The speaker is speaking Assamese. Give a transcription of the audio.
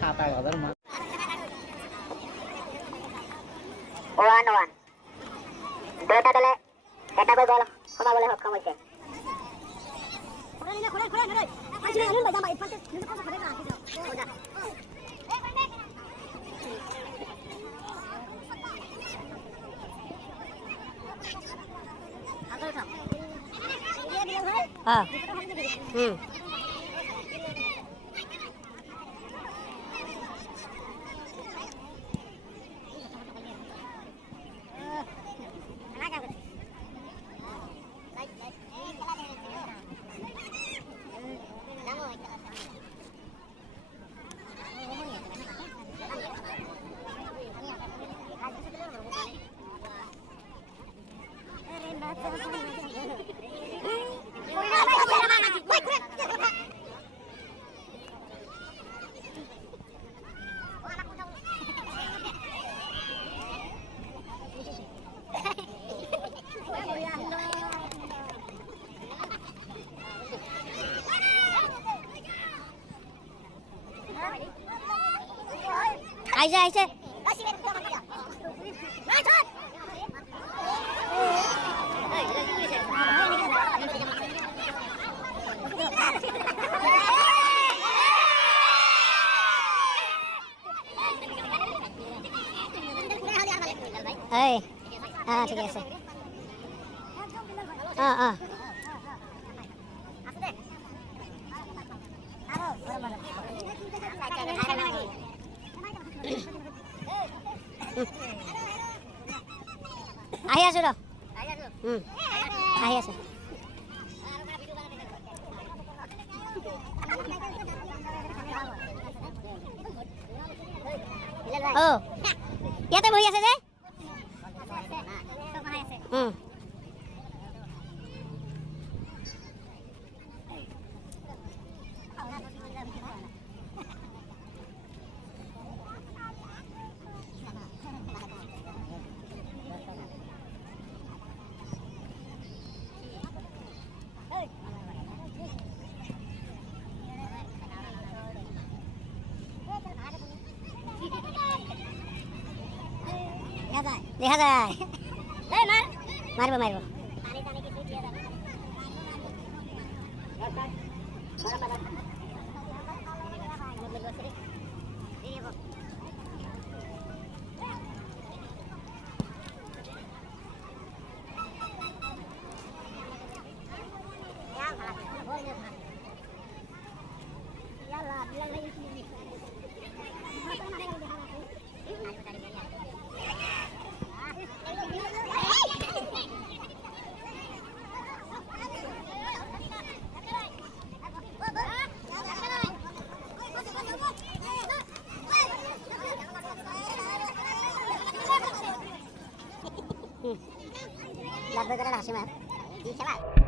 খাতা গদর মা 1-1 দুটা দলে এটা গো বল ক্ষমা বলে সক্ষম হইছে हाँ आइसे आइसे हाँ ठीक है हाँ हाँ আহি আছো ৰ আহি আছো অ ইয়াতে বহি আছে যে দেখা যায় মাৰিব মাৰিব লাভ কৰে হাসি মাৰ কি খেলা